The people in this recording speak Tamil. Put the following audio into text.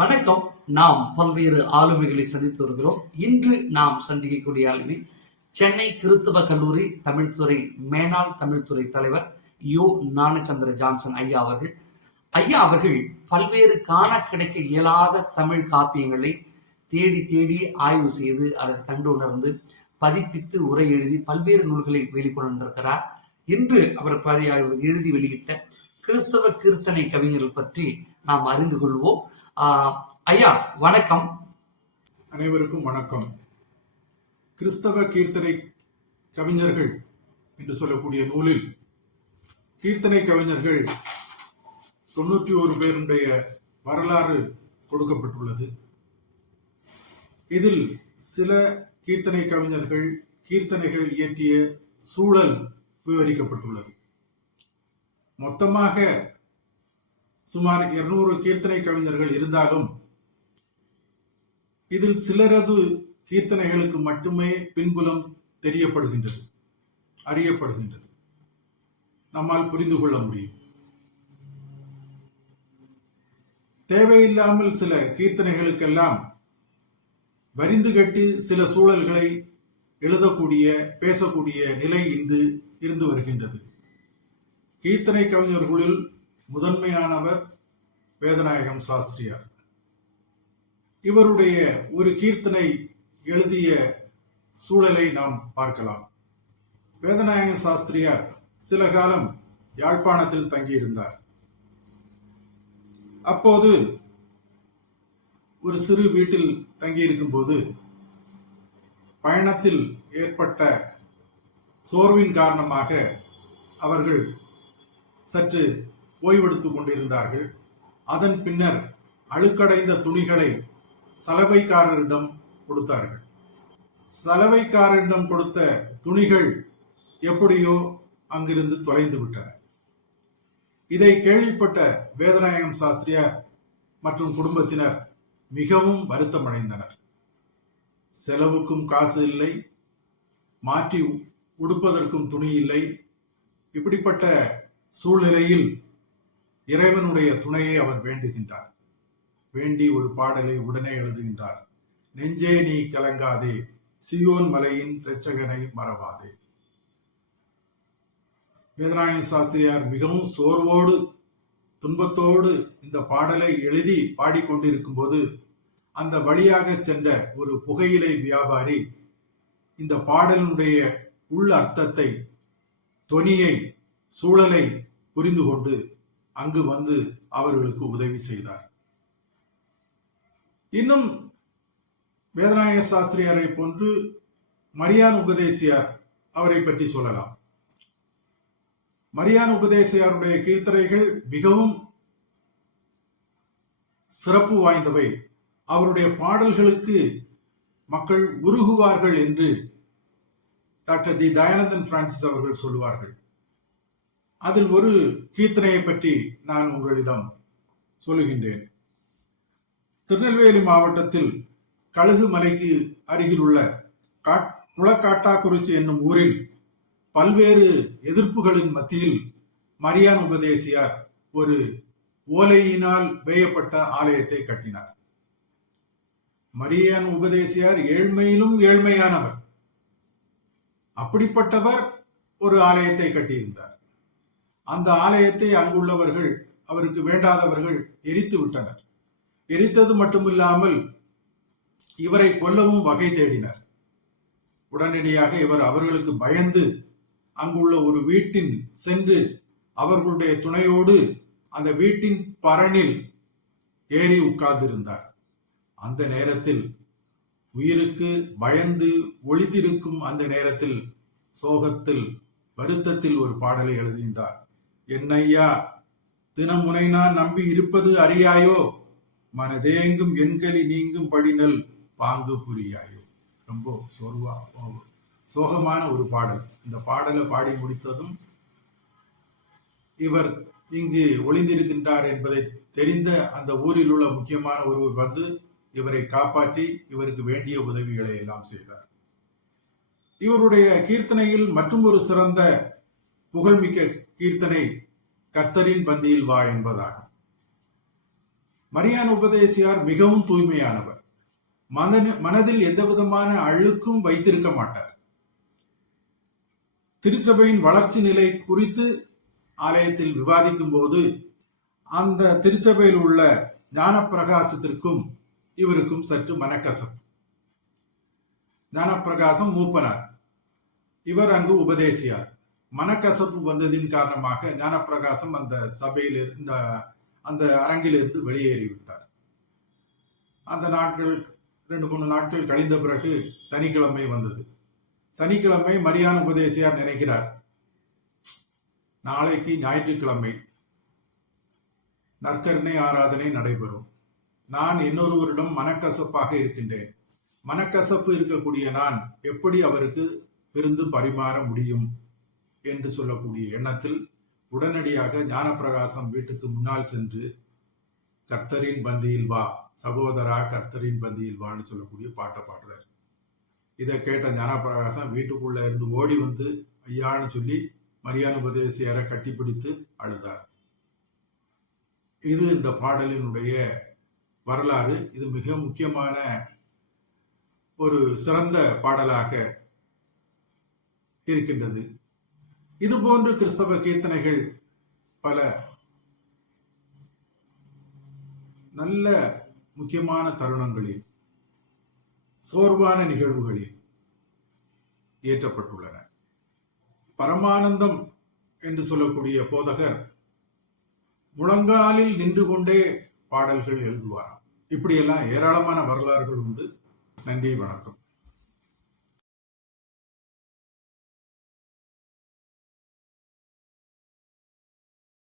வணக்கம். நாம் பல்வேறு ஆளுமைகளை சந்தித்து வருகிறோம். இன்று நாம் சந்திக்கக்கூடிய ஆளுமை சென்னை கிறித்தவ கல்லூரி தமிழ்துறை மேனாள் தமிழ்துறை தலைவர் யோ ஞானச்சந்திர ஜான்சன் ஐயா அவர்கள். ஐயா அவர்கள் பல்வேறு காண கிடைக்க இயலாத தமிழ் காப்பியங்களை தேடி தேடி ஆய்வு செய்து அதை கண்டு உணர்ந்து பதிப்பித்து உரை எழுதி பல்வேறு நூல்களை வெளிக்கொண்டு வந்திருக்கிறார். இன்று அவர் பதி எழுதி வெளியிட்ட கிறிஸ்தவ கீர்த்தனை கவிஞர்கள் பற்றி நாம் அறிந்து கொள்வோம். ஐயா வணக்கம். அனைவருக்கும் வணக்கம். கிறிஸ்தவ கீர்த்தனை கவிஞர்கள் என்று சொல்லக்கூடிய நூலில் கீர்த்தனை கவிஞர்கள் தொண்ணூற்றி ஒரு பேருடைய வரலாறு கொடுக்கப்பட்டுள்ளது. இதில் சில கீர்த்தனை கவிஞர்கள் கீர்த்தனைகள் இயற்றிய சூழல் விவரிக்கப்பட்டுள்ளது. மொத்தமாக சுமார் இருநூறு கீர்த்தனை கவிஞர்கள் இருந்தாலும் இதில் சிலரது கீர்த்தனைகளுக்கு மட்டுமே பின்புலம் தெரியப்படுகின்றது அறியப்படுகின்றது. நம்மால் புரிந்து கொள்ள முடியும். தேவையில்லாமல் சில கீர்த்தனைகளுக்கெல்லாம் வரிந்து கட்டி சில சூழல்களை எழுதக்கூடிய பேசக்கூடிய நிலை இன்று இருந்து வருகின்றது. கீர்த்தனை கவிஞர்களுள் முதன்மையானவர் வேதநாயகம் சாஸ்திரியார். இவருடைய ஒரு கீர்த்தனை எழுதிய சூழலை நாம் பார்க்கலாம். வேதநாயக சாஸ்திரியார் சில காலம் யாழ்ப்பாணத்தில் தங்கியிருந்தார். அப்போது ஒரு சிறு வீட்டில் தங்கியிருக்கும் போது பயணத்தில் ஏற்பட்ட சோர்வின் காரணமாக அவர்கள் சற்று ஓய்வெடுத்துக் கொண்டிருந்தார்கள். அதன் பின்னர் அழுக்கடைந்த துணிகளை சலவைக்காரரிடம் கொடுத்தார்கள். சலவைக்காரரிடம் கொடுத்த துணிகள் எப்படியோ அங்கிருந்து தொலைந்து விட்டன இதை கேள்விப்பட்ட வேதநாயகம் சாஸ்திரியார் மற்றும் குடும்பத்தினர் மிகவும் வருத்தமடைந்தனர். செலவுக்கும் காசு இல்லை மாற்றி உடுப்பதற்கும் துணி இல்லை இப்படிப்பட்ட சூழ்நிலையில் இறைவனுடைய துணையை அவர் வேண்டுகின்றார் வேண்டி ஒரு பாடலை உடனே எழுதுகின்றார். நெஞ்சே நீ கலங்காதே சியோன் மலையின் இரட்சகனை மறவாதே. வேதநாயக சாஸ்திரியார் மிகவும் சோர்வோடு துன்பத்தோடு இந்த பாடலை எழுதி பாடிக்கொண்டிருக்கும் போது அந்த வழியாக சென்ற ஒரு புகையிலை வியாபாரி இந்த பாடலினுடைய உள் அர்த்தத்தை தொனியை சூழலை புரிந்து கொண்டு அங்கு வந்து அவர்களுக்கு உதவி செய்தார். இன்னும் வேதநாயக சாஸ்திரியாரை போன்று மரியான் உபதேசியார் அவரை பற்றி சொல்லலாம். மரியான் உபதேசியாருடைய கீர்த்தனைகள் மிகவும் சிறப்பு வாய்ந்தவை. அவருடைய பாடல்களுக்கு மக்கள் உருகுவார்கள் என்று டாக்டர் தி தயானந்தன் பிரான்சிஸ் அவர்கள் சொல்லுவார்கள். அதில் ஒரு கீர்த்தனையை பற்றி நான் உங்களிடம் சொல்லுகின்றேன். திருநெல்வேலி மாவட்டத்தில் கழுகு மலைக்கு அருகில் உள்ள காட் குளக்காட்டாக்குறிச்சி என்னும் ஊரில் பல்வேறு எதிர்ப்புகளின் மத்தியில் மரியான் உபதேசியார் ஒரு ஓலையினால் வேயப்பட்ட ஆலயத்தை கட்டினார். மரியான் உபதேசியார் ஏழ்மையிலும் ஏழ்மையானவர். அப்படிப்பட்டவர் ஒரு ஆலயத்தை கட்டியிருந்தார். அந்த ஆலயத்தை அங்குள்ளவர்கள் அவருக்கு வேண்டாதவர்கள் எரித்து விட்டனர். எரித்தது மட்டுமில்லாமல் இவரை கொல்லவும் வகை தேடினர். உடனடியாக இவர் அவர்களுக்கு பயந்து அங்குள்ள ஒரு வீட்டின் சென்று அவர்களுடைய துணையோடு அந்த வீட்டின் பரணில் ஏறி உட்கார்ந்திருந்தார். அந்த நேரத்தில் உயிருக்கு பயந்து ஒளித்திருக்கும் அந்த நேரத்தில் சோகத்தில் வருத்தத்தில் ஒரு பாடலை எழுதுகின்றார். என்னையா தினமுனை நான் நம்பி இருப்பது அறியாயோ? மனதேங்கும் எண்களி நீங்கும் படினல் பாங்கு புரியாயோ? ரொம்ப சோர்வா சோகமான ஒரு பாடல். இந்த பாடலை பாடி முடித்ததும் இவர் இங்கு ஒளிந்திருக்கின்றார் என்பதை தெரிந்த அந்த ஊரில் உள்ள முக்கியமான ஒருவர் வந்து இவரை காப்பாற்றி இவருக்கு வேண்டிய உதவிகளை எல்லாம் செய்தார். இவருடைய கீர்த்தனையில் மற்றும் ஒரு சிறந்த புகழ்மிக்க கீர்த்தனை கர்த்தரின் பந்தியில் வா என்பதாகும். மரியான் உபதேசியார் மிகவும் தூய்மையானவர். மன- மனதில் எந்த விதமான அழுக்கும் வைத்திருக்க மாட்டார். திருச்சபையின் வளர்ச்சி நிலை குறித்து ஆலயத்தில் விவாதிக்கும் போது அந்த திருச்சபையில் உள்ள ஞானப்பிரகாசத்திற்கும் இவருக்கும் சற்று மனக்கசப்பு. ஞானப்பிரகாசம் மூப்பனார். இவர் அங்கு உபதேசியார். மனக்கசப்பு வந்ததின் காரணமாக ஞானப்பிரகாசம் அந்த சபையில் இந்த அந்த அரங்கிலிருந்து வெளியேறிவிட்டார். அந்த நாட்கள் ரெண்டு மூணு நாட்கள் கழிந்த பிறகு சனிக்கிழமை வந்தது. சனிக்கிழமை மரியான உபதேசியார் நினைக்கிறார். நாளைக்கு ஞாயிற்றுக்கிழமை நற்கருணை ஆராதனை நடைபெறும். நான் இன்னொருவரிடம் மனக்கசப்பாக இருக்கின்றேன். மனக்கசப்பு இருக்கக்கூடிய நான் எப்படி அவருக்கு விருந்து பரிமாற முடியும்? என்று சொல்லக்கூடிய எண்ணத்தில் உடனடியாக ஞானப்பிரகாசம் வீட்டுக்கு முன்னால் சென்று கர்த்தரின் பந்தியில் வா சகோதரா கர்த்தரின் பந்தியில் வான்னு சொல்லக்கூடிய பாட்டை பாடுறார். இதை கேட்ட ஞானப்பிரகாசம் வீட்டுக்குள்ள இருந்து ஓடி வந்து ஐயான்னு சொல்லி மரியான் உபதேசியாரை கட்டிப்பிடித்து அழுதார். இது இந்த பாடலினுடைய வரலாறு. இது மிக முக்கியமான ஒரு சிறந்த பாடலாக இருக்கின்றது. இது போன்று கிறிஸ்தவ கீர்த்தனைகள் பல நல்ல முக்கியமான தருணங்களில் சோர்வான நிகழ்வுகளில் இயற்றப்பட்டுள்ளன. பரமானந்தம் என்று சொல்லக்கூடிய போதகர் முழங்காலில் நின்று கொண்டே பாடல்கள் எழுதுவாராம். இப்படியெல்லாம் ஏராளமான வரலாறுகள் உண்டு. நன்றி வணக்கம்.